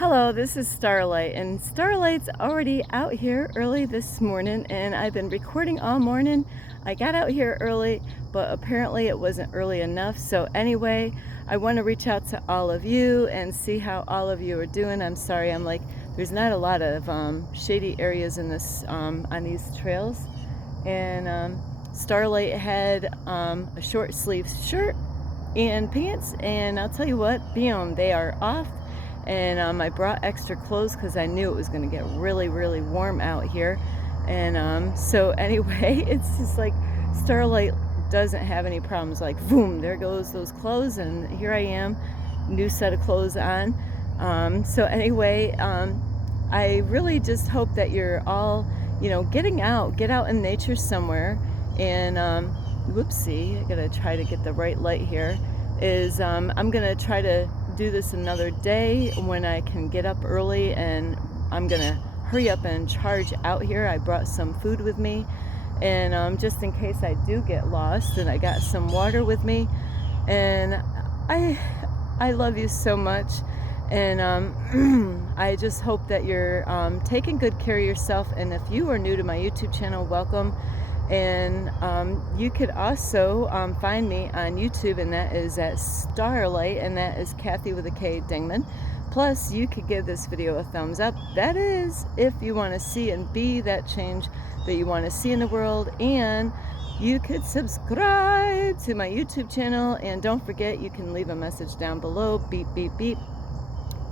Hello, this is Starlight, and Starlight's already out here early this morning, and I've been recording all morning. I got out here early, but apparently it wasn't early enough. So anyway, I want to reach out to all of you and see how all of you are doing. I'm sorry, there's not a lot of shady areas in this on these trails, and Starlight had a short sleeve shirt and pants, and I'll tell you what, boom, they are off. And I brought extra clothes because I knew it was going to get really, really warm out here. And so anyway, it's just like Starlight doesn't have any problems. Like, boom, there goes those clothes, and here I am, new set of clothes on. So anyway, I really just hope that you're all, getting out, get out in nature somewhere. And whoopsie, I gotta try to get the right light here. I'm gonna try to do this another day when I can get up early, and I'm gonna hurry up and charge out here. I brought some food with me, and just in case I do get lost, and I got some water with me. And I love you so much, and I just hope that you're taking good care of yourself. And if you are new to my YouTube channel, welcome. And you could also find me on YouTube, and that is at Starlight, and that is Kathy with a K Dingman. Plus, you could give this video a thumbs up. That is if you want to see and be that change that you want to see in the world. And you could subscribe to my YouTube channel, and don't forget, you can leave a message down below. Beep, beep, beep.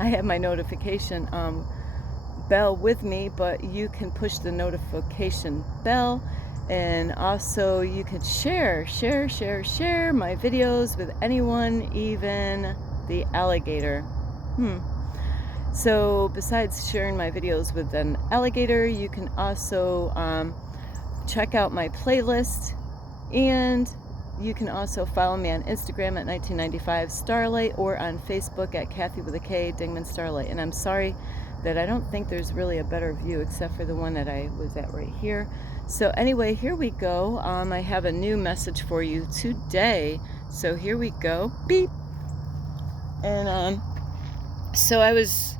I have my notification bell with me, but you can push the notification bell. And also you could share my videos with anyone, even the alligator. So besides sharing my videos with an alligator, you can also check out my playlist, and you can also follow me on Instagram at 1995 Starlight, or on Facebook at Kathy with a K Dingman Starlight. And I'm sorry that I don't think there's really a better view except for the one that I was at right here. So anyway, here we go. I have a new message for you today. So here we go. Beep. And so I was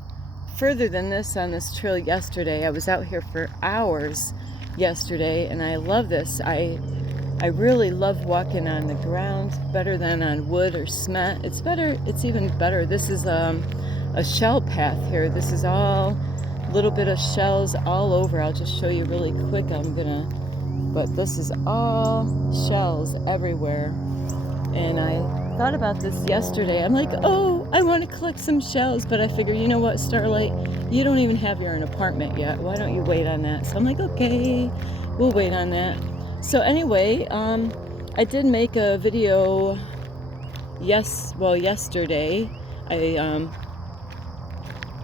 further than this on this trail yesterday. I was out here for hours yesterday, and I love this. I really love walking on the ground, better than on wood or cement. It's better. It's even better. This is a shell path here. This is all little bit of shells all over. I'll just show you really quick. But this is all shells everywhere. And I thought about this yesterday. I'm like, oh, I want to collect some shells, but I figure, you know what, Starlight, you don't even have your own apartment yet. Why don't you wait on that? So I'm like, okay, we'll wait on that. So anyway, I did make a video yesterday. I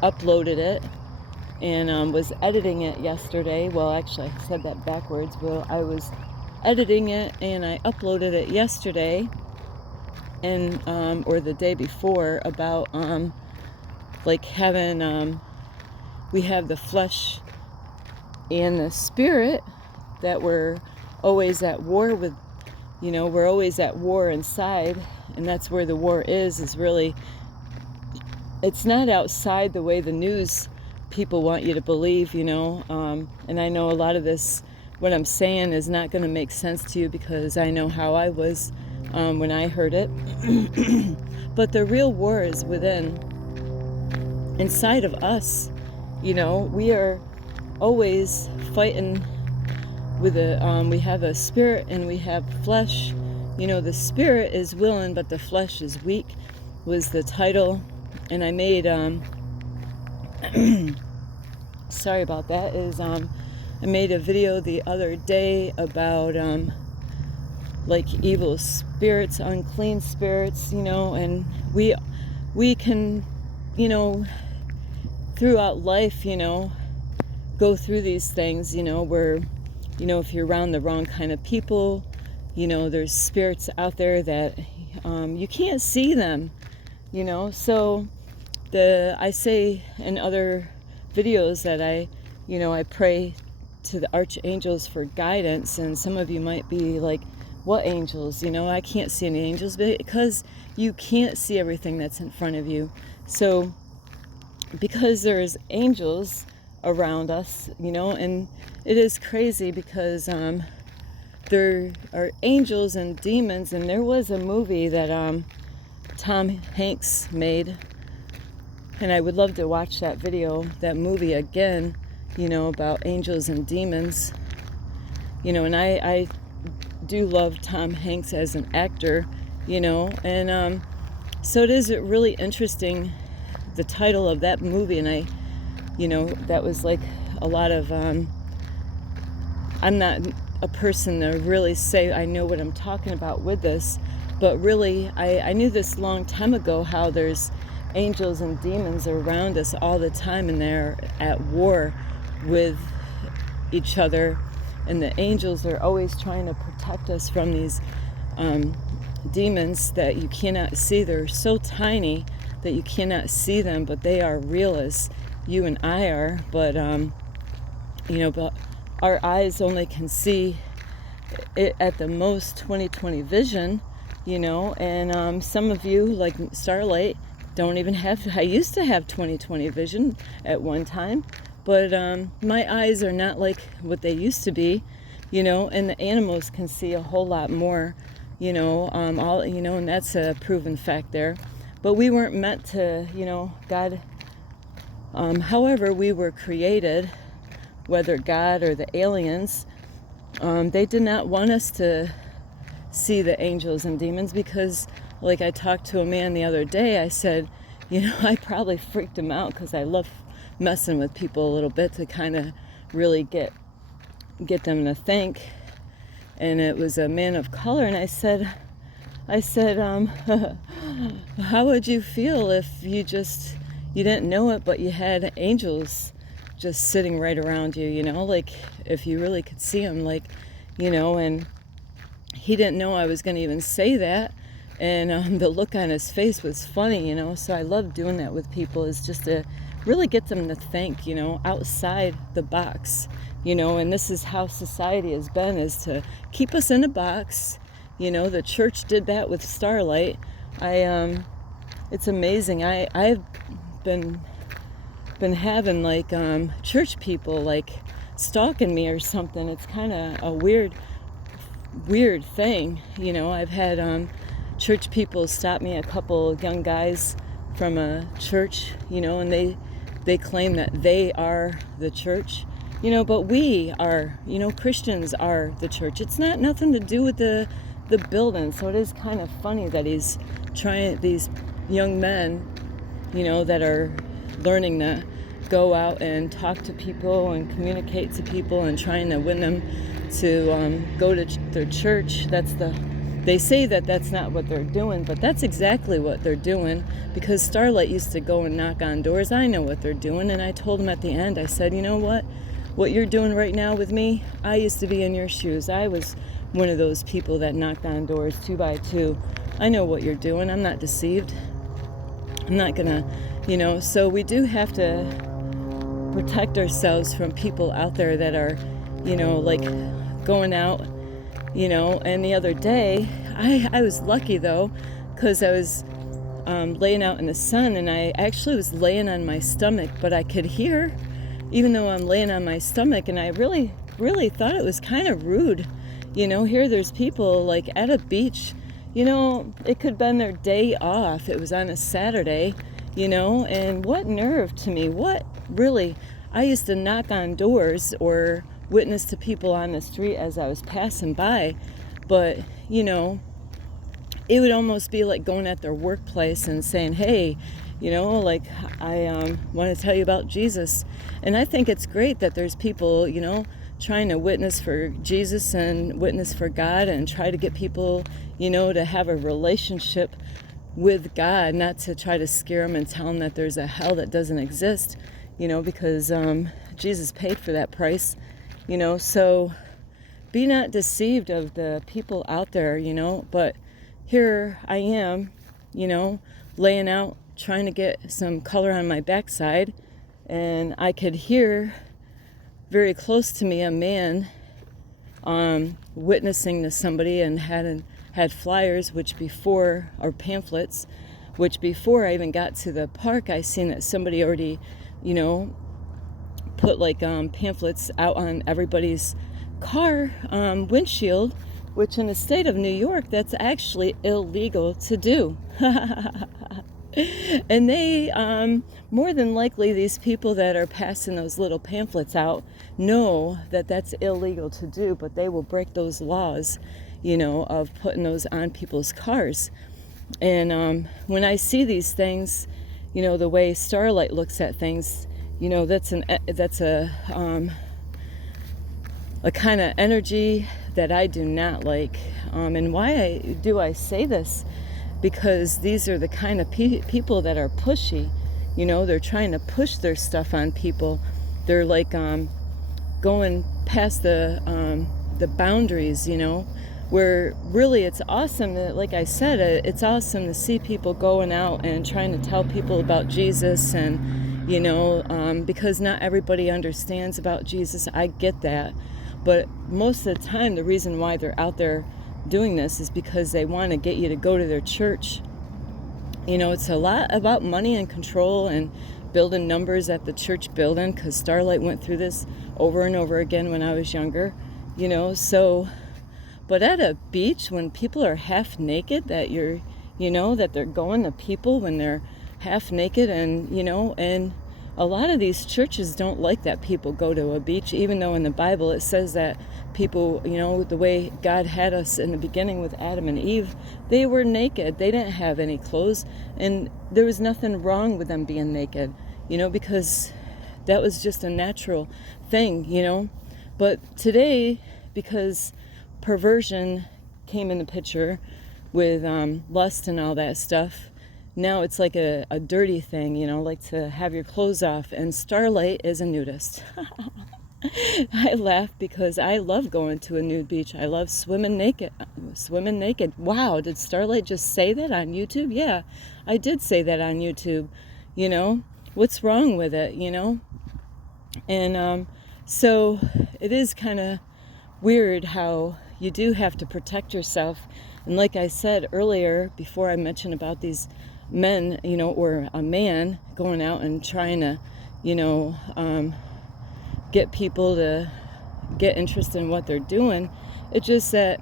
uploaded it, and was editing it yesterday. Well, actually, I said that backwards. Well, I was editing it, and I uploaded it yesterday, and or the day before, about like having we have the flesh and the spirit, that we're always at war with. We're always at war inside, and that's where the war is really. It's not outside the way the news people want you to believe, and I know a lot of this, what I'm saying, is not going to make sense to you, because I know how I was when I heard it. But the real war is within, inside of us. We are always fighting with we have a spirit and we have flesh. The spirit is willing, but the flesh is weak, was the title. And I made sorry about that, I made a video the other day about like evil spirits, unclean spirits, and we can, throughout life, go through these things, where, if you're around the wrong kind of people, there's spirits out there that you can't see them, so I say in other videos that I pray to the archangels for guidance, and some of you might be like, what angels? I can't see any angels, because you can't see everything that's in front of you. So because there's angels around us, and it is crazy because there are angels and demons, and there was a movie that Tom Hanks made, and I would love to watch that movie again, about angels and demons, and I do love Tom Hanks as an actor, and so it is really interesting, the title of that movie, and that was like a lot of, I'm not a person to really say I know what I'm talking about with this, but really I knew this long time ago, how there's angels and demons around us all the time, and they're at war with each other, and the angels are always trying to protect us from these demons that you cannot see. They're so tiny that you cannot see them, but they are real as you and I are, but but our eyes only can see it at the most 20/20 vision, and some of you, like Starlight, don't even have, I used to have 20/20 vision at one time, but my eyes are not like what they used to be, and the animals can see a whole lot more, and that's a proven fact there. But we weren't meant to, God, however we were created, whether God or the aliens, they did not want us to see the angels and demons, because, like, I talked to a man the other day, I said, I probably freaked him out, because I love messing with people a little bit to kind of really get them to think. And it was a man of color, and I said, how would you feel if you didn't know it, but you had angels just sitting right around you, like if you really could see them, like, and he didn't know I was going to even say that, and the look on his face was funny, so I love doing that with people, is just to really get them to think, outside the box, and this is how society has been, is to keep us in a box. The church did that with Starlight. It's amazing. I've been having like church people like stalking me or something. It's kind of a weird thing. I've had church people stop me, a couple young guys from a church, and they claim that they are the church, but we are, Christians are the church. It's not nothing to do with the building. So it is kind of funny that he's trying, these young men, that are learning to go out and talk to people and communicate to people and trying to win them to go to their church. They say that that's not what they're doing, but that's exactly what they're doing, because Starlight used to go and knock on doors. I know what they're doing, and I told him at the end, I said, what you're doing right now with me, I used to be in your shoes. I was one of those people that knocked on doors 2 by 2. I know what you're doing. I'm not deceived. I'm not gonna, so we do have to protect ourselves from people out there that are, like going out, and the other day, I was lucky though, because I was laying out in the sun, and I actually was laying on my stomach, but I could hear, even though I'm laying on my stomach, and I really, really thought it was kind of rude, here there's people like at a beach, it could have been their day off, it was on a Saturday, and what nerve to me, what really, I used to knock on doors or witness to people on the street as I was passing by, but it would almost be like going at their workplace and saying, hey, like, I want to tell you about Jesus. And I think it's great that there's people, trying to witness for Jesus and witness for God, and try to get people, to have a relationship with God, not to try to scare them and tell them that there's a hell that doesn't exist, because Jesus paid for that price, so be not deceived of the people out there, but here I am, laying out, trying to get some color on my backside, and I could hear very close to me a man witnessing to somebody, and had flyers, which before, or pamphlets, which before I even got to the park, I seen that somebody already, put like pamphlets out on everybody's car windshield, which in the state of New York, that's actually illegal to do. And they, more than likely, these people that are passing those little pamphlets out know that that's illegal to do, but they will break those laws, of putting those on people's cars. And when I see these things, the way Starlight looks at things, that's a kind of energy that I do not like. And why do I say this? Because these are the kind of people that are pushy. They're trying to push their stuff on people. They're like going past the boundaries, where really it's awesome that, like I said, it's awesome to see people going out and trying to tell people about Jesus, and because not everybody understands about Jesus. I get that, but most of the time the reason why they're out there doing this is because they want to get you to go to their church. It's a lot about money and control and building numbers at the church building, because Starlight went through this over and over again when I was younger, so. But at a beach, when people are half naked, that that they're going to people when they're half naked, and and a lot of these churches don't like that people go to a beach, even though in the Bible it says that people, the way God had us in the beginning with Adam and Eve, they were naked. They didn't have any clothes, and there was nothing wrong with them being naked, because that was just a natural thing, But today, because perversion came in the picture with lust and all that stuff, now it's like a dirty thing, like to have your clothes off, and Starlight is a nudist. I laugh because I love going to a nude beach. I love swimming naked. Wow, did Starlight just say that on YouTube? Yeah, I did say that on YouTube. What's wrong with it, And so it is kind of weird how you do have to protect yourself. And like I said earlier, before I mentioned about these men, or a man going out and trying to, get people to get interested in what they're doing, it's just that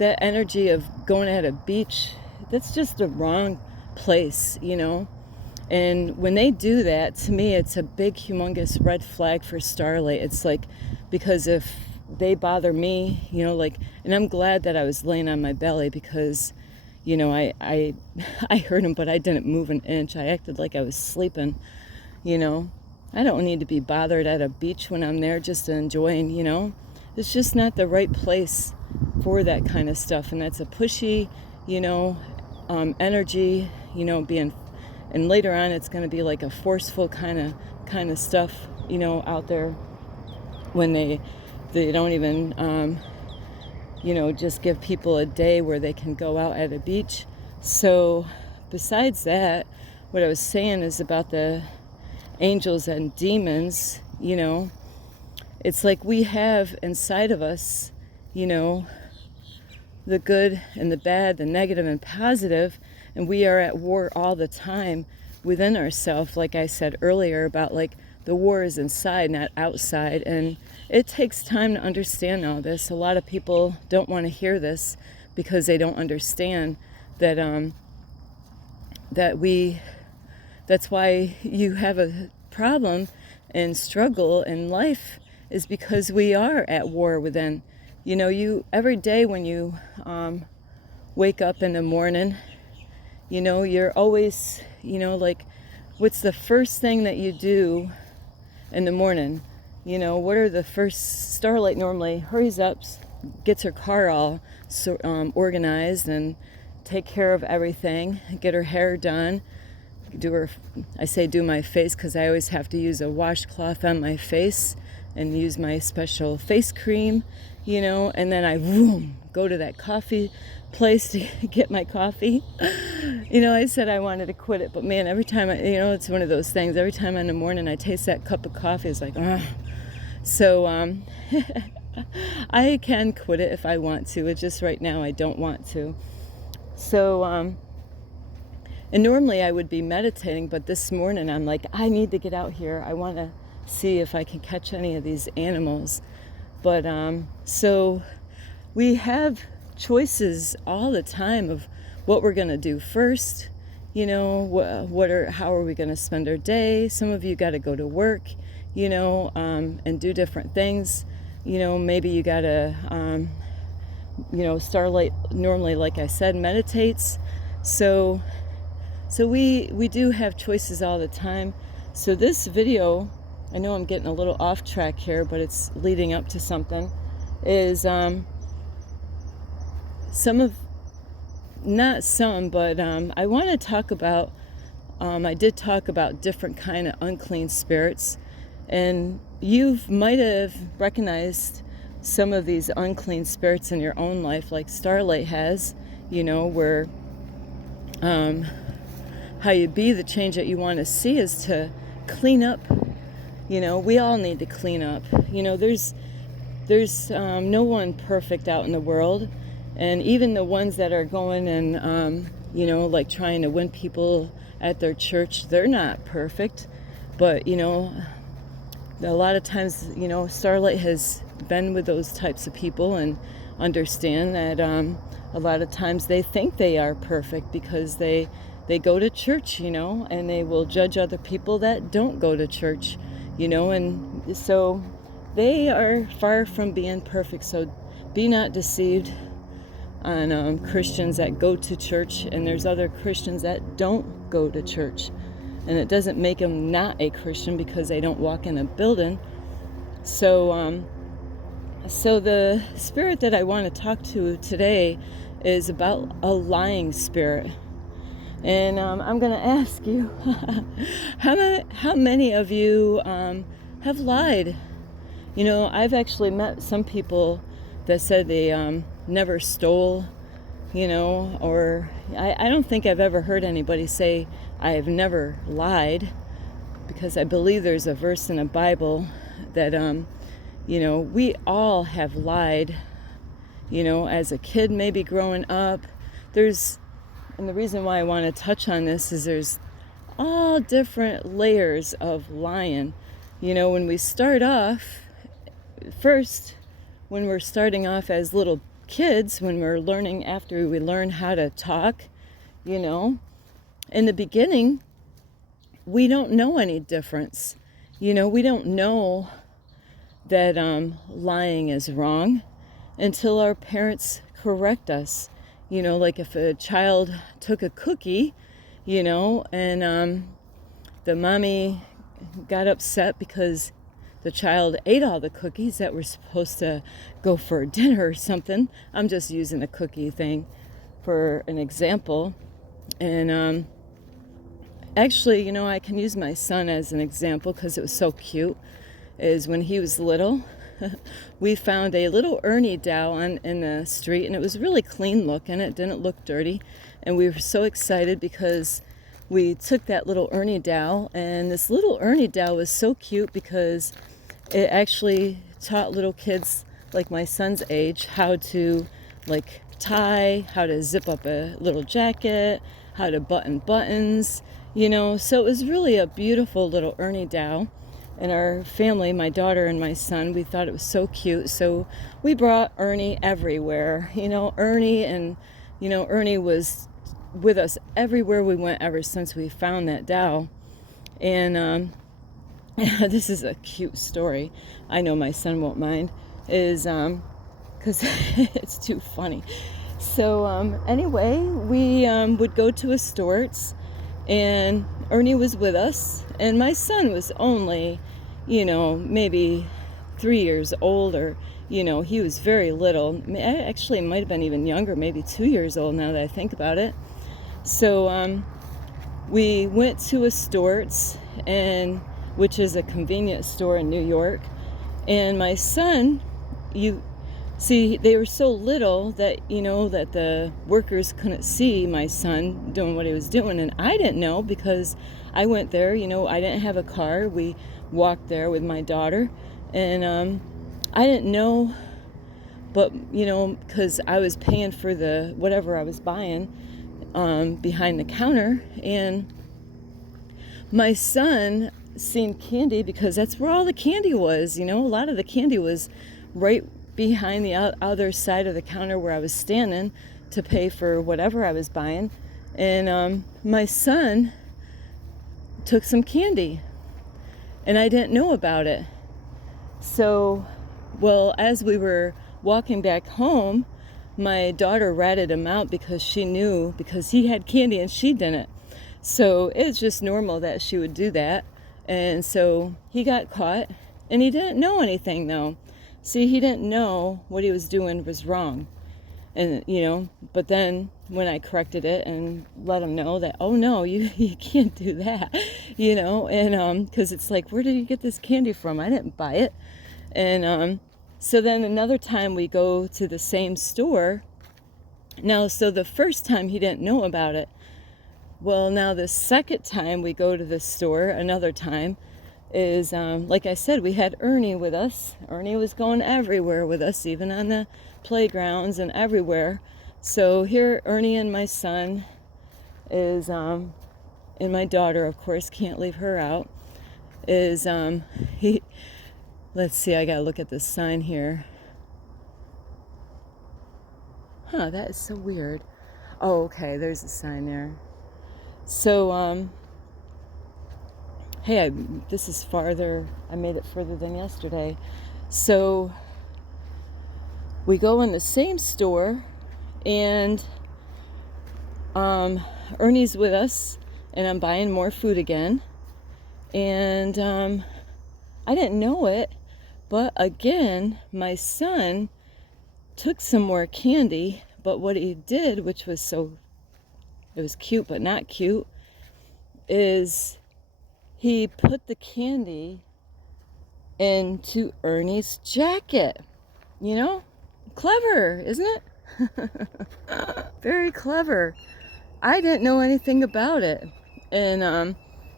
energy of going at a beach, that's just the wrong place, And when they do that, to me, it's a big, humongous red flag for Starlight. It's like, because if they bother me, and I'm glad that I was laying on my belly, because, I heard them, but I didn't move an inch. I acted like I was sleeping, I don't need to be bothered at a beach when I'm there just enjoying, It's just not the right place for that kind of stuff. And that's a pushy, energy, being, and later on it's going to be like a forceful kind of stuff, out there, when they don't even, just give people a day where they can go out at a beach. So besides that, what I was saying is about the angels and demons, it's like we have inside of us, the good and the bad, the negative and positive, and we are at war all the time within ourselves. Like I said earlier about like the war is inside, not outside, and it takes time to understand all this. A lot of people don't want to hear this because they don't understand that that's why you have a problem and struggle in life, is because we are at war within. You every day when you wake up in the morning, you're always, like, what's the first thing that you do in the morning? What are the first? Starlight normally hurries up, gets her car all organized and take care of everything, get her hair done, I say do my face because I always have to use a washcloth on my face and use my special face cream, and then I go to that coffee place to get my coffee. I said I wanted to quit it, but man, every time it's one of those things. Every time in the morning I taste that cup of coffee, it's like, ugh. So I can quit it if I want to. It's just right now I don't want to. So And normally I would be meditating, but this morning I'm like, I need to get out here. I want to see if I can catch any of these animals. But so we have choices all the time of what we're going to do first. How are we going to spend our day? Some of you got to go to work, and do different things. Maybe you got to, Starlight normally, like I said, meditates. So we do have choices all the time. So this video, I know I'm getting a little off track here, but it's leading up to something, is I want to talk about, I did talk about different kind of unclean spirits, and you might have recognized some of these unclean spirits in your own life, like Starlight has, where how you be the change that you want to see is to clean up. We all need to clean up. There's no one perfect out in the world, and even the ones that are going and like trying to win people at their church, they're not perfect. But a lot of times, Starlight has been with those types of people and understand that a lot of times they think they are perfect because they go to church, and they will judge other people that don't go to church, and so they are far from being perfect. So be not deceived on Christians that go to church, and there's other Christians that don't go to church, and it doesn't make them not a Christian because they don't walk in a building. So the spirit that I want to talk to today is about a lying spirit. And I'm going to ask you, how many of you have lied? I've actually met some people that said they never stole, or I don't think I've ever heard anybody say I have never lied, because I believe there's a verse in the Bible that, we all have lied, as a kid, maybe growing up. And the reason why I want to touch on this is there's all different layers of lying. When we start off, first, when we're starting off as little kids, when we're learning, after we learn how to talk, in the beginning, we don't know any difference. We don't know that lying is wrong until our parents correct us. Like if a child took a cookie, and the mommy got upset because the child ate all the cookies that were supposed to go for dinner or something. I'm just using a cookie thing for an example. And actually, I can use my son as an example because it was so cute. Is when he was little, we found a little Ernie doll in the street, and it was really clean looking. It didn't look dirty, and we were so excited because we took that little Ernie doll, and this little Ernie doll was so cute because it actually taught little kids like my son's age how to tie, how to zip up a little jacket, how to button buttons, so it was really a beautiful little Ernie doll. And our family, my daughter and my son, we thought it was so cute. So we brought Ernie everywhere. Ernie was with us everywhere we went ever since we found that doll. And this is a cute story. I know my son won't mind, is because it's too funny. So anyway, we would go to a Stewart's, and Ernie was with us, and my son was only, maybe 3 years old, or, he was very little. Actually, might have been even younger, maybe 2 years old now that I think about it. So we went to a Stewart's, which is a convenience store in New York, and my son, see, they were so little that, that the workers couldn't see my son doing what he was doing. And I didn't know because I went there, I didn't have a car. We walked there with my daughter. And I didn't know, but, because I was paying for whatever I was buying. behind the counter, and my son seen candy because that's where all the candy was. A lot of the candy was right behind the other side of the counter where I was standing to pay for whatever I was buying. And my son took some candy, and I didn't know about it. So, well, as we were walking back home, my daughter ratted him out because she knew, because he had candy and she didn't. So it's just normal that she would do that. And so he got caught, and he didn't know anything though. See, he didn't know what he was doing was wrong. And, but then when I corrected it and let him know that, oh no, you can't do that, and because it's like, where did you get this candy from? I didn't buy it. And so then another time we go to the same store. Now, so the first time he didn't know about it. Well, now the second time we go to the store, another time, is, like I said, we had Ernie with us. Ernie was going everywhere with us, even on the playgrounds and everywhere. So here Ernie and my son is, and my daughter, of course, can't leave her out, is, let's see, I gotta look at this sign here. That is so weird. Oh, okay, there's a sign there. So, hey, this is farther, I made it further than yesterday. So, we go in the same store, and Ernie's with us, and I'm buying more food again. And I didn't know it, but again, my son took some more candy, but what he did, which was it was cute but not cute, is he put the candy into Ernie's jacket. Clever, isn't it? Very clever. I didn't know anything about it. And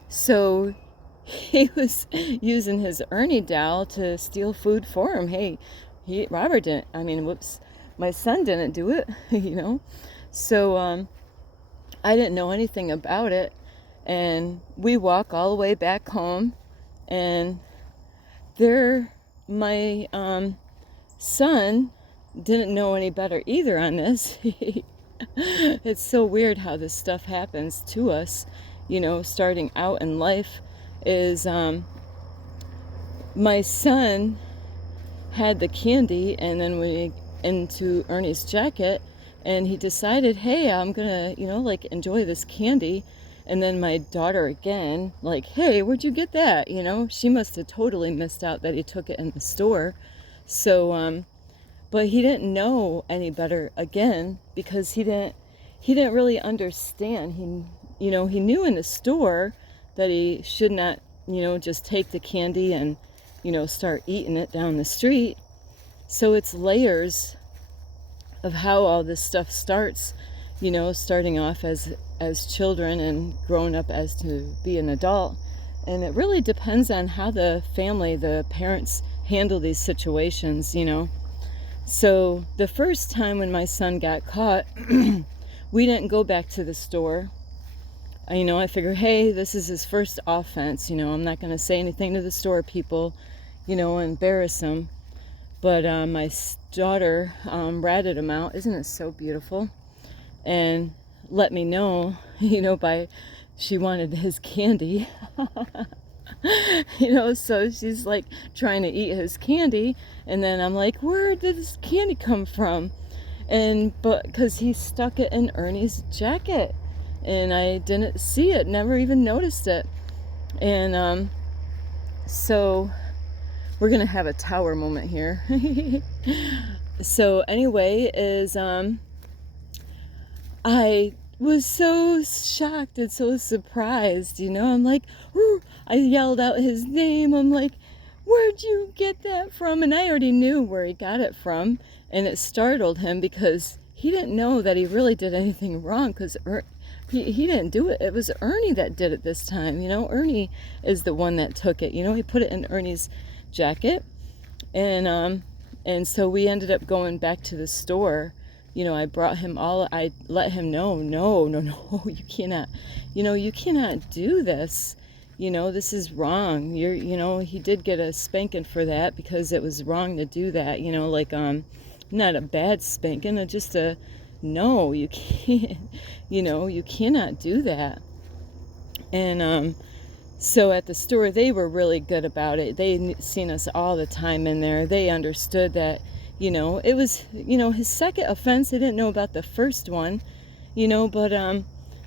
so he was using his Ernie doll to steal food for him. Hey, Robert didn't, my son didn't do it, So I didn't know anything about it. And we walk all the way back home, and my son didn't know any better either on this. It's so weird how this stuff happens to us, starting out in life. Is my son had the candy, and then we into Ernie's jacket, and he decided, hey, I'm gonna enjoy this candy. And then my daughter again, like, hey, where'd you get that? She must have totally missed out that he took it in the store. So but he didn't know any better again, because he didn't really understand. He knew in the store that he should not, just take the candy and, start eating it down the street. So it's layers of how all this stuff starts, starting off as children and growing up as to be an adult. And it really depends on how the family, the parents, handle these situations, So the first time when my son got caught, we didn't go back to the store. I figured, hey, this is his first offense. I'm not going to say anything to the store people, embarrass him. But my daughter ratted him out. Isn't it so beautiful? And let me know, she wanted his candy. So she's like trying to eat his candy, and then I'm like, where did this candy come from? But because he stuck it in Ernie's jacket, and I didn't see it, never even noticed it. And so we're gonna have a tower moment here. So anyway, I was so shocked and so surprised, I'm like, ooh, I yelled out his name. I'm like, where'd you get that from? And I already knew where he got it from, and it startled him because he didn't know that he really did anything wrong, because he didn't do it. It was Ernie that did it this time. Ernie is the one that took it. He put it in Ernie's jacket, and so we ended up going back to the store, I brought him all, I let him know, no, no, no, you cannot do this. This is wrong. He did get a spanking for that because it was wrong to do that, not a bad spanking, just a, no, you can't, you cannot do that. And, so at the store, they were really good about it. They seen us all the time in there. They understood that, it was, his second offense. They didn't know about the first one, but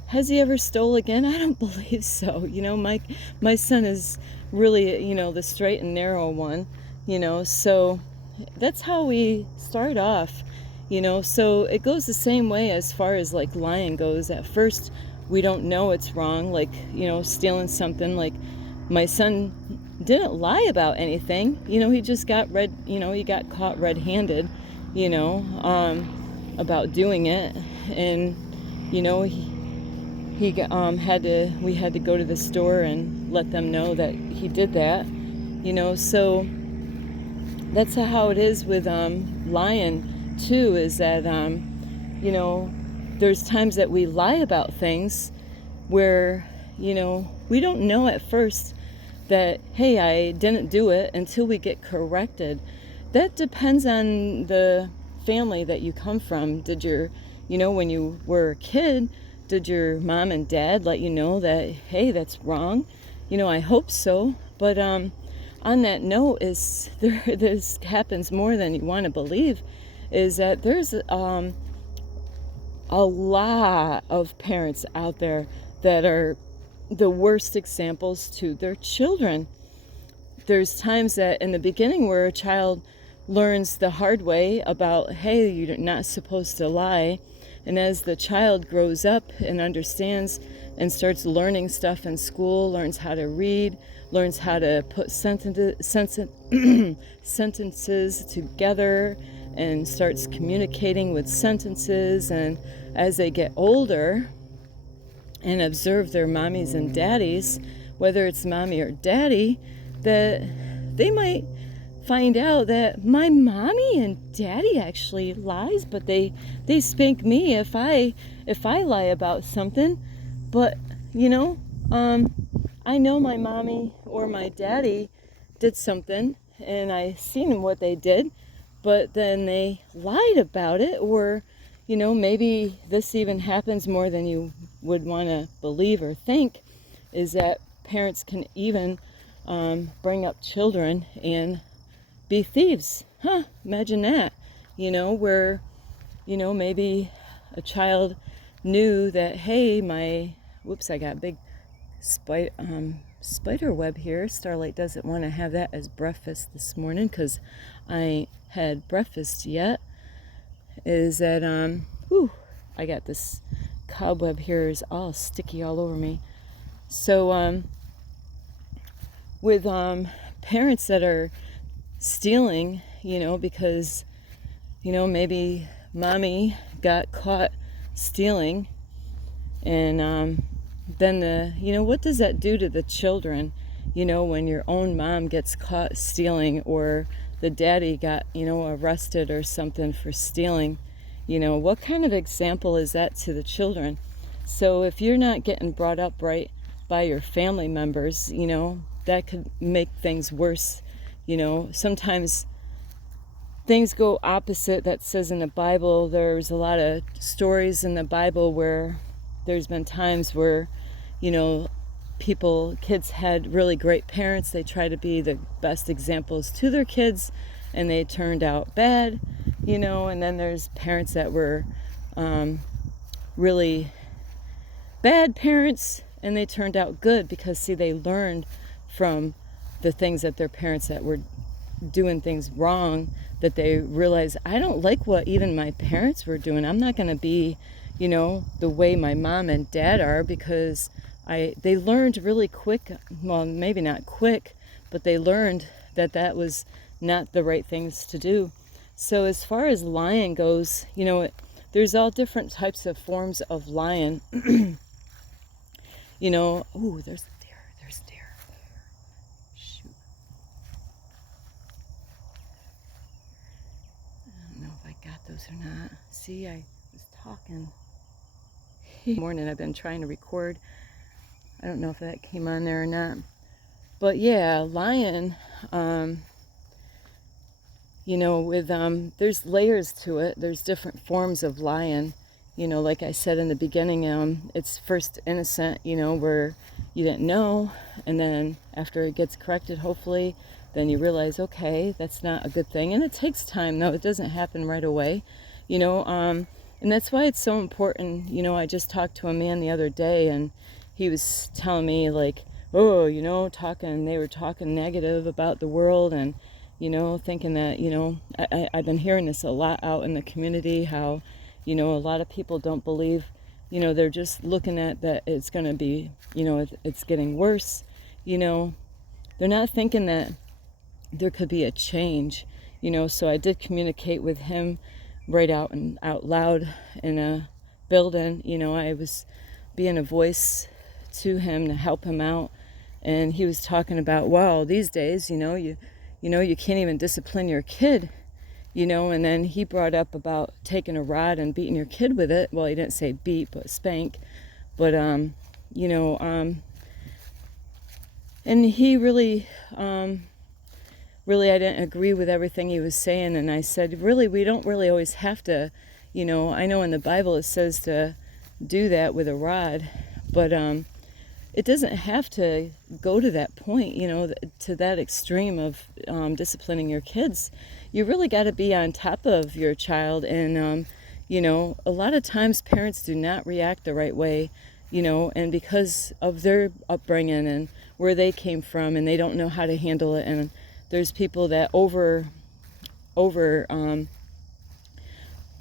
has he ever stole again? I don't believe so. My son is really, the straight and narrow one, so that's how we start off, so it goes the same way as far as like lying goes. At first, we don't know it's wrong, like, stealing something. Like, my son didn't lie about anything, he just got he got caught red-handed, about doing it. And, we had to go to the store and let them know that he did that, so that's how it is with lying too, is that, there's times that we lie about things where, we don't know at first that, hey, I didn't do it, until we get corrected. That depends on the family that you come from. Did when you were a kid, did your mom and dad let you know that, hey, that's wrong? I hope so. But on that note, this happens more than you want to believe, is that there's a lot of parents out there that are the worst examples to their children. There's times that in the beginning where a child learns the hard way about, hey, you're not supposed to lie. And as the child grows up and understands and starts learning stuff in school, learns how to read, learns how to put sentences together, and starts communicating with sentences. And as they get older and observe their mommies and daddies, whether it's mommy or daddy, that they might find out that my mommy and daddy actually lies, but they spank me if I lie about something. But I know my mommy or my daddy did something, and I seen what they did, but then they lied about it. Or maybe this even happens more than you would want to believe or think, is that parents can even bring up children and be thieves. Imagine that. Where maybe a child knew that, hey, I got big spider web here. Starlight doesn't want to have that as breakfast this morning because I ain't had breakfast yet. Is that I got this cobweb here, is all sticky all over me. So with parents that are stealing, because maybe mommy got caught stealing, and then what does that do to the children, when your own mom gets caught stealing, or the daddy got arrested or something for stealing? What kind of example is that to the children? So if you're not getting brought up right by your family members, that could make things worse. Sometimes things go opposite. That says in the Bible, there's a lot of stories in the Bible where there's been times where, kids had really great parents. They try to be the best examples to their kids, and they turned out bad, and then there's parents that were really bad parents, and they turned out good because, see, they learned from the things that their parents that were doing things wrong, that they realized, I don't like what even my parents were doing. I'm not going to be, the way my mom and dad are, because they learned really quick, well, maybe not quick, but they learned that was not the right things to do. So as far as lying goes, there's all different types of forms of lying. Ooh, there's deer. Shoot. I don't know if I got those are not. See, I was talking. Morning I've been trying to record. I don't know if that came on there or not. But yeah, lion, you know, with there's layers to it. There's different forms of lion. You know, like I said in the beginning, it's first innocent, you know, where you didn't know, and then after it gets corrected, hopefully, then you realize, okay, that's not a good thing. And it takes time, though. It doesn't happen right away, you know, and that's why it's so important. You know, I just talked to a man the other day, and he was telling me, like, oh, you know, they were talking negative about the world, and, you know, thinking that, you know, I've been hearing this a lot out in the community, how, you know, a lot of people don't believe, you know, they're just looking at that it's going to be, you know, it's getting worse, you know. They're not thinking that there could be a change, you know. So I did communicate with him right out and out loud in a building, you know. I was being a voice to him to help him out, and he was talking about, wow, these days, you know, you can't even discipline your kid, you know. And then he brought up about taking a rod and beating your kid with it. Well, he didn't say beat, but spank. But you know, and he really I didn't agree with everything he was saying. And I said, really, we don't really always have to, you know. I know in the Bible it says to do that with a rod, but it doesn't have to go to that point, you know, to that extreme of disciplining your kids. You really got to be on top of your child. And, you know, a lot of times parents do not react the right way, you know, and because of their upbringing and where they came from, and they don't know how to handle it. And there's people that over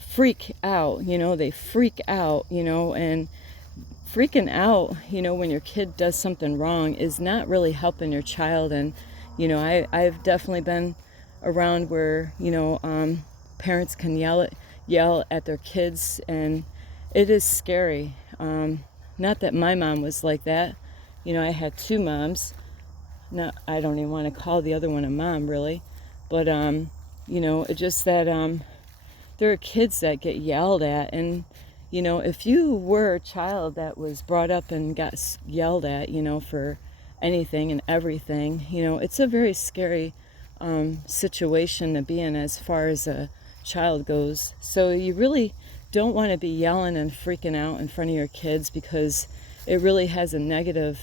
freak out, you know, they freak out, you know. And freaking out, you know, when your kid does something wrong is not really helping your child. And, you know, I've definitely been around where, you know, parents can yell at their kids, and it is scary. Not that my mom was like that. You know, I had two moms. No, I don't even want to call the other one a mom, really. But, you know, it's just that there are kids that get yelled at. And, you know, if you were a child that was brought up and got yelled at, you know, for anything and everything, you know, it's a very scary situation to be in as far as a child goes. So you really don't want to be yelling and freaking out in front of your kids, because it really has a negative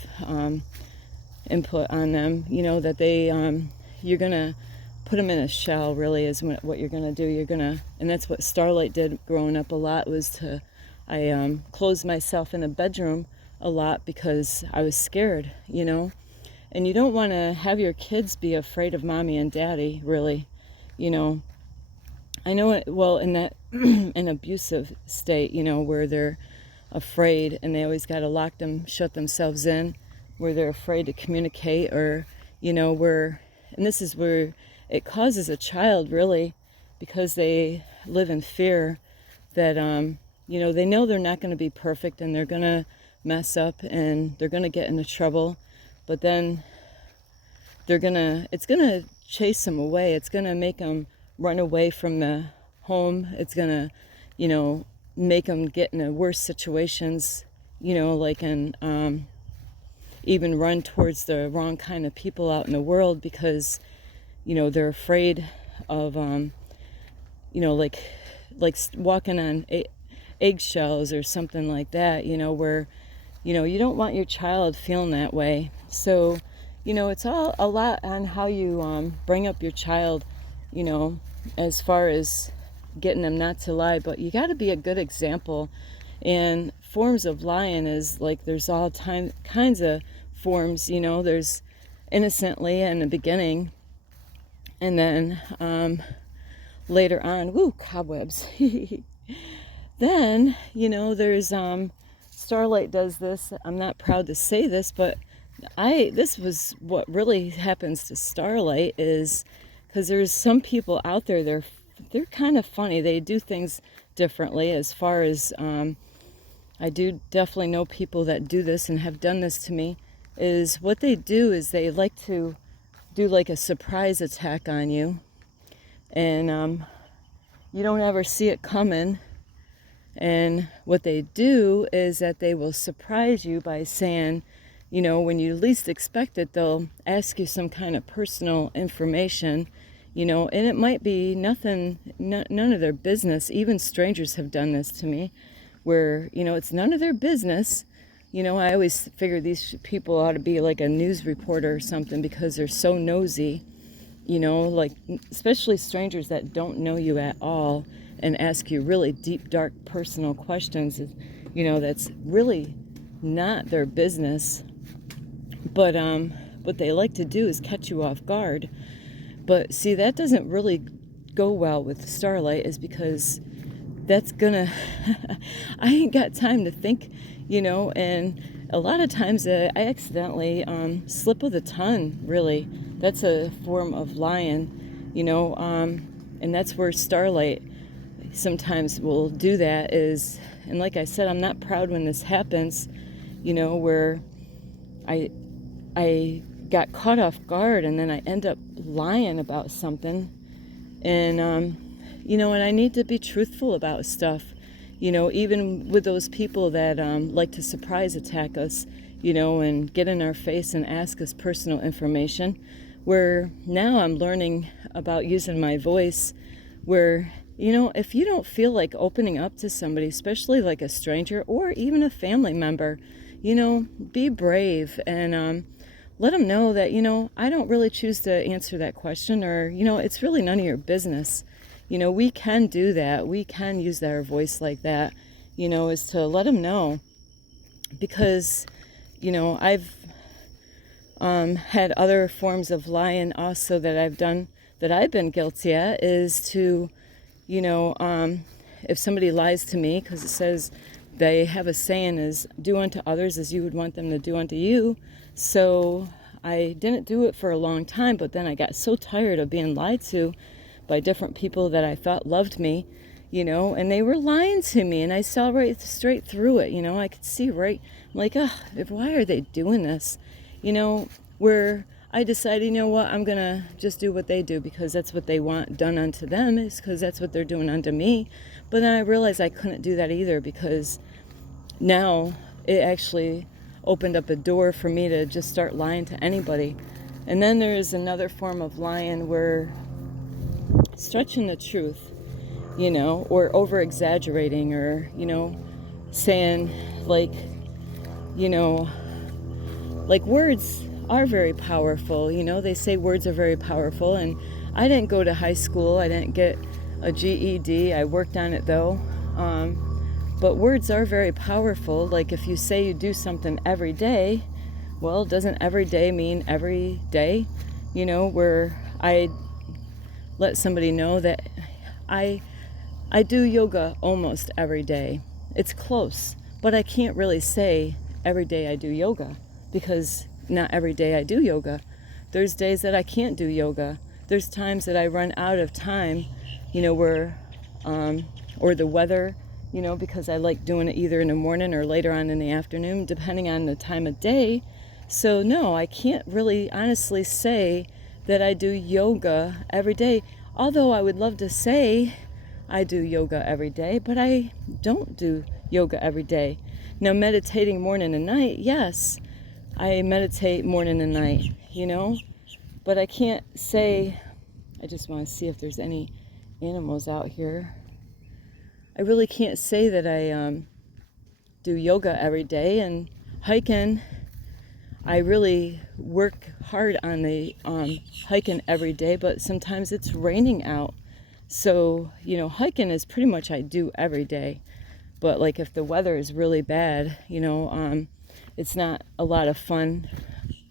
input on them, you know, that you're going to put them in a shell, really, is what you're going to do. And that's what Starlight did growing up a lot, was I closed myself in a bedroom a lot because I was scared, you know. And you don't want to have your kids be afraid of mommy and daddy, really, you know. I know it well in that an abusive state, you know, where they're afraid and they always got to shut themselves in, where they're afraid to communicate, or, you know, and this is where it causes a child, really, because they live in fear that, you know, they know they're not going to be perfect, and they're going to mess up, and they're going to get into trouble, but then it's going to chase them away. It's going to make them run away from the home. It's going to, you know, make them get into worse situations, you know, like even run towards the wrong kind of people out in the world, because, you know, they're afraid of, you know, like walking on eggshells or something like that, you know, where, you know, you don't want your child feeling that way. So, you know, it's all a lot on how you bring up your child, you know, as far as getting them not to lie, but you got to be a good example. And forms of lying is like, there's all kinds of forms, you know. There's innocently in the beginning, and then later on, cobwebs. Then, you know, there's Starlight does this. I'm not proud to say this, but this was what really happens to Starlight, is because there's some people out there, they're kind of funny. They do things differently, as far as I do definitely know people that do this and have done this to me. Is what they do is they like to do like a surprise attack on you, and you don't ever see it coming. And what they do is that they will surprise you by saying, when you least expect it, they'll ask you some kind of personal information, and it might be nothing, none of their business. Even strangers have done this to me, where, it's none of their business. I always figure these people ought to be like a news reporter or something, because they're so nosy, like especially strangers that don't know you at all and ask you really deep, dark, personal questions, that's really not their business. But what they like to do is catch you off guard. But see, that doesn't really go well with Starlight, is because that's gonna, I ain't got time to think, and a lot of times I accidentally slip of the tongue, really. That's a form of lying, and that's where Starlight sometimes will do that is, and like I said, I'm not proud when this happens, where I got caught off guard and then I end up lying about something. And, and I need to be truthful about stuff, even with those people that like to surprise attack us, and get in our face and ask us personal information, where now I'm learning about using my voice, where, if you don't feel like opening up to somebody, especially like a stranger or even a family member, be brave and let them know that, I don't really choose to answer that question, or, it's really none of your business. We can do that. We can use our voice like that, is to let them know. Because, I've had other forms of lying also that I've done, that I've been guilty at, is to, if somebody lies to me, because it says they have a saying is, do unto others as you would want them to do unto you. So I didn't do it for a long time, but then I got so tired of being lied to by different people that I thought loved me, and they were lying to me, and I saw right straight through it, I could see right, I'm like, why are they doing this? Where I decided, what, I'm going to just do what they do, because that's what they want done unto them, is because that's what they're doing unto me. But then I realized I couldn't do that either, because now it actually opened up a door for me to just start lying to anybody. And then there's another form of lying where stretching the truth, or over exaggerating, or, saying like, like words are very powerful. They say words are very powerful, and I didn't go to high school. I didn't get a GED. I worked on it though. But words are very powerful. Like if you say you do something every day, well, doesn't every day mean every day? Where I let somebody know that I do yoga almost every day. It's close, but I can't really say every day I do yoga, because not every day I do yoga. There's days that I can't do yoga. There's times that I run out of time, where, or the weather, because I like doing it either in the morning or later on in the afternoon, depending on the time of day. So no, I can't really honestly say that I do yoga every day. Although I would love to say I do yoga every day, but I don't do yoga every day. Now, meditating morning and night, yes, I meditate morning and night, but I can't say, I just want to see if there's any animals out here. I really can't say that I do yoga every day. And hiking, I really work hard on the hiking every day, but sometimes it's raining out. So, hiking is pretty much I do every day. But like if the weather is really bad, it's not a lot of fun,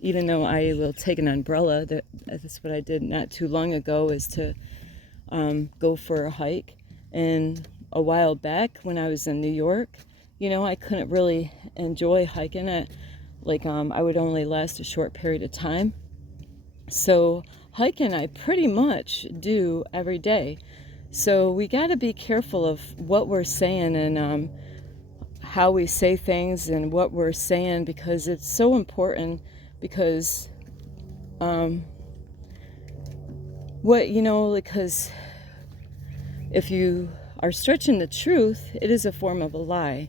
even though I will take an umbrella. That's what I did not too long ago, is to go for a hike. And a while back when I was in New York, I couldn't really enjoy hiking it. Like I would only last a short period of time. So hiking I pretty much do every day. So we got to be careful of what we're saying and how we say things and what we're saying, because it's so important. Because because if you are stretching the truth, it is a form of a lie.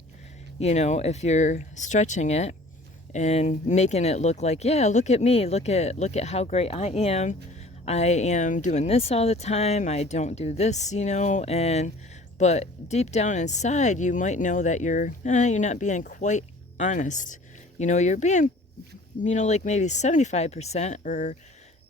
If you're stretching it and making it look like, yeah, look at me, look at how great I am doing this all the time, I don't do this, but deep down inside you might know that you're not being quite honest. You're being like maybe 75% or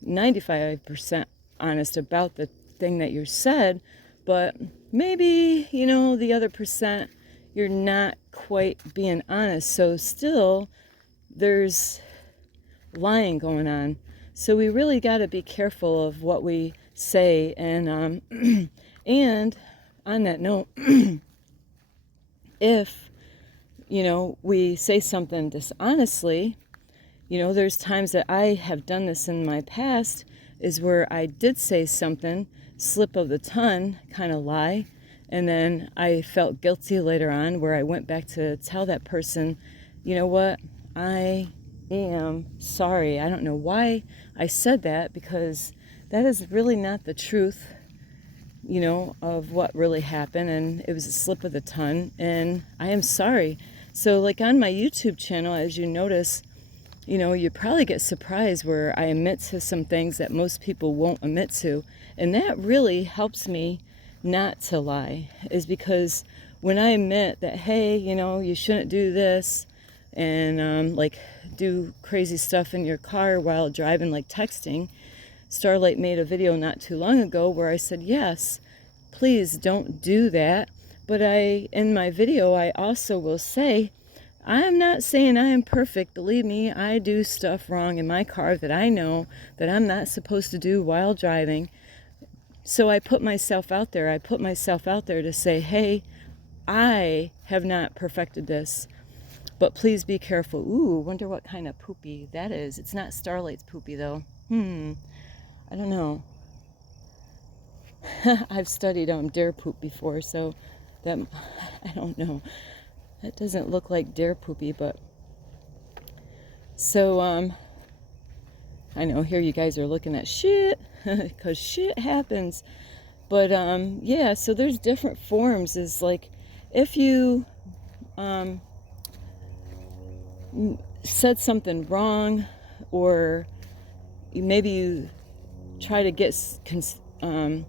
95% honest about the thing that you said, but maybe the other percent you're not quite being honest. So still there's lying going on. So we really got to be careful of what we say. And and on that note, if we say something dishonestly, there's times that I have done this in my past, is where I did say something, slip of the tongue, kind of lie, and then I felt guilty later on, where I went back to tell that person, you know what, I am sorry. I don't know why I said that, because that is really not the truth, of what really happened, and it was a slip of the tongue, and I am sorry. So like on my YouTube channel, as you notice, you probably get surprised where I admit to some things that most people won't admit to. And that really helps me not to lie, is because when I admit that, hey, you shouldn't do this, and like do crazy stuff in your car while driving, like texting. Starlight made a video not too long ago where I said, yes, please don't do that. But in my video, I also will say, I'm not saying I am perfect. Believe me, I do stuff wrong in my car that I know that I'm not supposed to do while driving. So I put myself out there. I put myself out there to say, hey, I have not perfected this, but please be careful. Ooh, wonder what kind of poopy that is. It's not Starlight's poopy though. I don't know. I've studied deer poop before, so that, I don't know. That doesn't look like deer poopy, but so I know here you guys are looking at shit, because shit happens. But yeah, so there's different forms. Is like if you said something wrong, or maybe you try to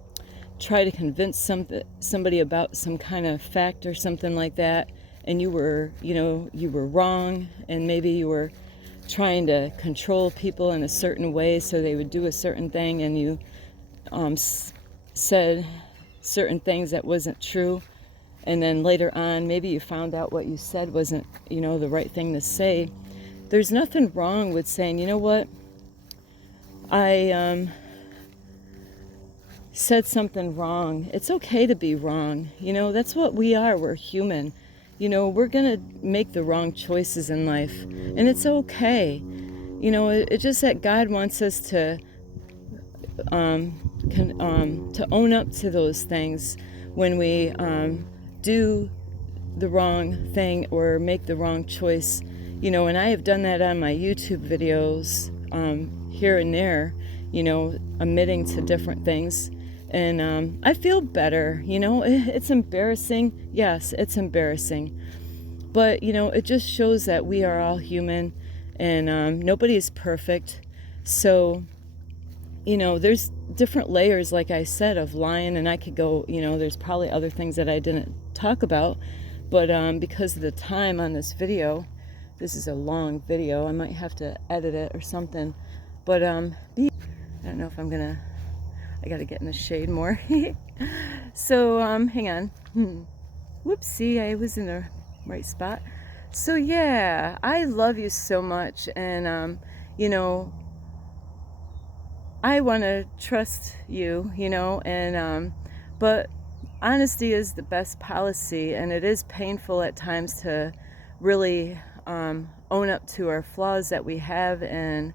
try to convince somebody about some kind of fact or something like that, and you were wrong, and maybe you were trying to control people in a certain way so they would do a certain thing, and you said certain things that wasn't true, and then later on maybe you found out what you said wasn't the right thing to say. There's nothing wrong with saying, you know what, I said something wrong. It's okay to be wrong. That's what we are. We're human. We're gonna make the wrong choices in life, and it's okay. It's just that God wants us to own up to those things when we do the wrong thing or make the wrong choice. And I have done that on my YouTube videos here and there, admitting to different things. And I feel better. It's embarrassing. Yes, it's embarrassing. But, it just shows that we are all human, and nobody is perfect. So, there's different layers, like I said, of lying, and I could go, there's probably other things that I didn't talk about. But because of the time on this video, this is a long video. I might have to edit it or something. But I don't know if I'm going to... I gotta get in the shade more. So, hang on. Whoopsie, I was in the right spot. So yeah, I love you so much, and I want to trust you, and but honesty is the best policy, and it is painful at times to really own up to our flaws that we have, and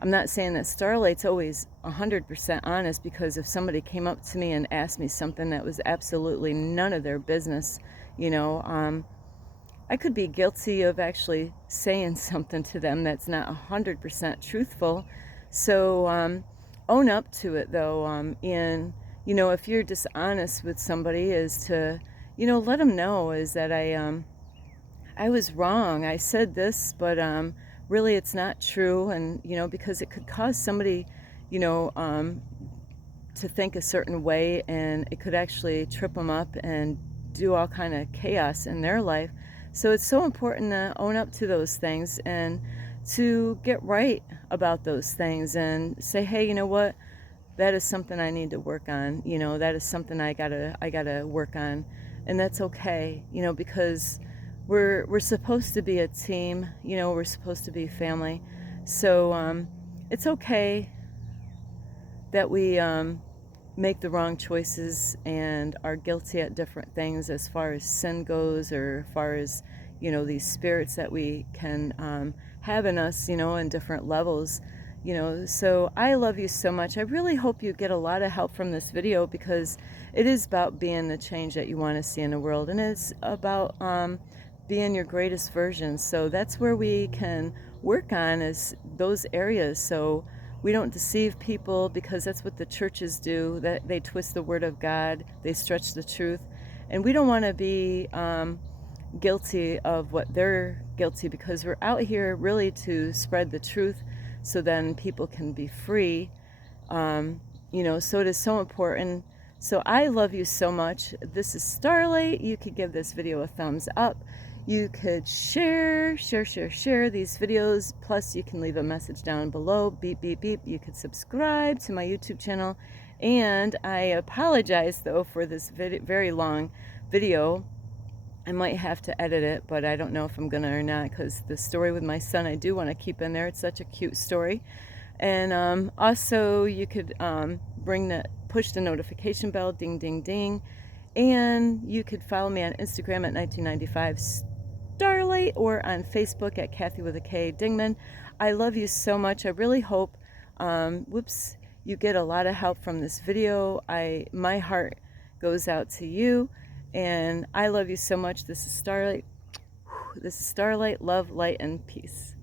I'm not saying that Starlight's always 100% honest, because if somebody came up to me and asked me something that was absolutely none of their business, I could be guilty of actually saying something to them that's not 100% truthful. So own up to it, though, and you know, if you're dishonest with somebody, is to, you know, let them know is that I was wrong. I said this, but really it's not true. And, you know, because it could cause somebody, you know, to think a certain way, and it could actually trip them up and do all kind of chaos in their life. So it's so important to own up to those things and to get right about those things and say, hey, you know what? That is something I need to work on. You know, that is something I gotta work on, and that's okay. You know, because we're supposed to be a team. You know, we're supposed to be family. So it's okay that we make the wrong choices and are guilty at different things as far as sin goes, or as far as, you know, these spirits that we can have in us, you know, in different levels. You know, so I love you so much. I really hope you get a lot of help from this video, because it is about being the change that you want to see in the world, and it's about being your greatest version. So that's where we can work on, is those areas, so we don't deceive people, because that's what the churches do. That they twist the word of God, they stretch the truth, and we don't want to be guilty of what they're guilty, because we're out here really to spread the truth, so then people can be free. You know, so it is so important. So I love you so much. This is Starlight. You could give this video a thumbs up. You could share these videos. Plus, you can leave a message down below. Beep, beep, beep. You could subscribe to my YouTube channel. And I apologize, though, for this very long video. I might have to edit it, but I don't know if I'm gonna or not, because the story with my son I do want to keep in there. It's such a cute story. And also you could push the notification bell, ding ding ding, and you could follow me on Instagram at 1995 Starlight, or on Facebook at Kathy with a K Dingman. I love you so much. I really hope you get a lot of help from this video. My heart goes out to you, and I love you so much. This is Starlight. This is Starlight. Love, light, and peace.